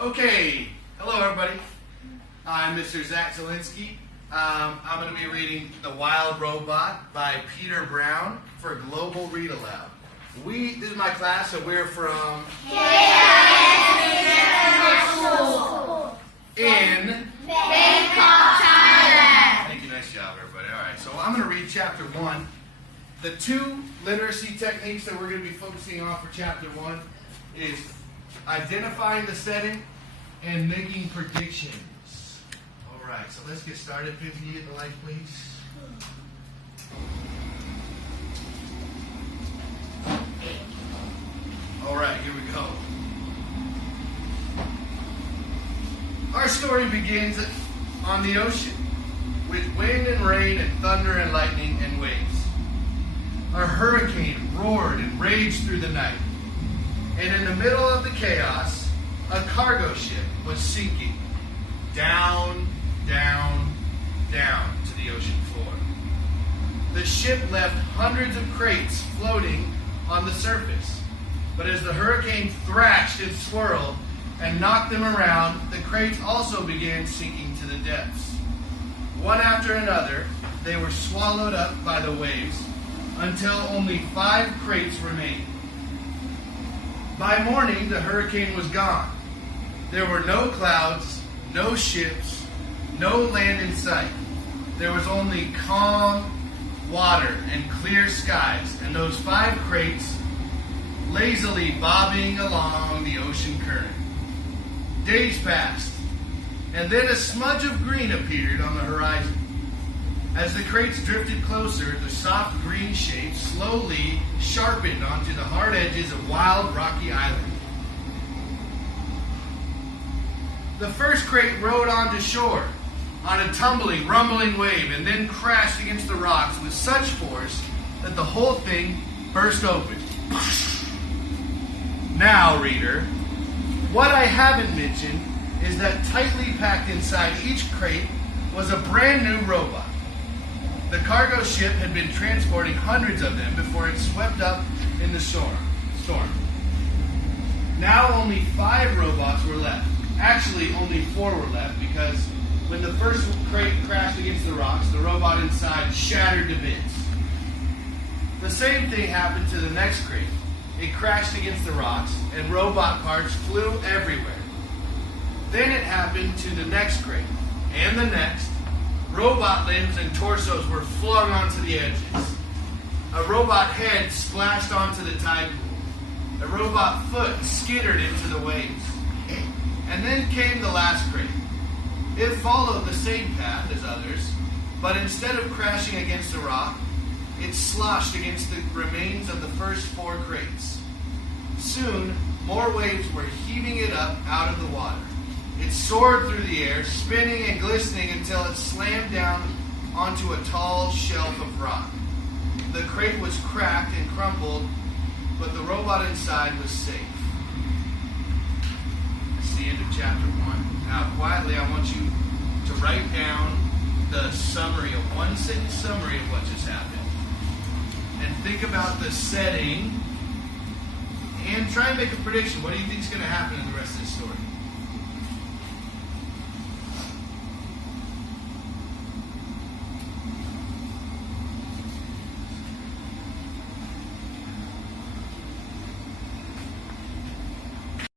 Okay, hello everybody. I'm Mr. Zach Zielinski. I'm going to be reading The Wild Robot by Peter Brown for Global Read Aloud. This is my class, so we're from KIS International School in Bangkok, Thailand. Thank you, nice job everybody. Alright, so I'm going to read chapter 1. The two literacy techniques that we're going to be focusing on for chapter 1 is identifying the setting and making predictions. Alright, so let's get started. Pim, can you get the light, please? Alright, here we go. Our story begins on the ocean with wind and rain and thunder and lightning and waves. A hurricane roared and raged through the night. And in the middle of the chaos, a cargo ship was sinking down, down, down to the ocean floor. The ship left hundreds of crates floating on the surface. But as the hurricane thrashed and swirled and knocked them around, the crates also began sinking to the depths. One after another, they were swallowed up by the waves until only 5 crates remained. By morning, the hurricane was gone. There were no clouds, no ships, no land in sight. There was only calm water and clear skies, and those 5 crates lazily bobbing along the ocean current. Days passed, and then a smudge of green appeared on the horizon. As the crates drifted closer, the soft green shape slowly sharpened onto the hard edges of wild, rocky island. The first crate rode onto shore on a tumbling, rumbling wave and then crashed against the rocks with such force that the whole thing burst open. Now, reader, what I haven't mentioned is that tightly packed inside each crate was a brand new robot. The cargo ship had been transporting hundreds of them before it swept up in the storm. Now only 5 robots were left. Actually, only 4 were left because when the first crate crashed against the rocks, the robot inside shattered to bits. The same thing happened to the next crate. It crashed against the rocks and robot parts flew everywhere. Then it happened to the next crate and the next. Robot limbs and torsos were flung onto the edges. A robot head splashed onto the tide pool. A robot foot skittered into the waves. And then came the last crate. It followed the same path as others, but instead of crashing against a rock, it sloshed against the remains of the first 4 crates. Soon, more waves were heaving it up out of the water. It soared through the air, spinning and glistening until it slammed down onto a tall shelf of rock. The crate was cracked and crumpled, but the robot inside was safe. That's the end of chapter 1. Now, quietly, I want you to write down the summary, a 1-sentence summary of what just happened. And think about the setting and try and make a prediction. What do you think is going to happen in the rest of this story?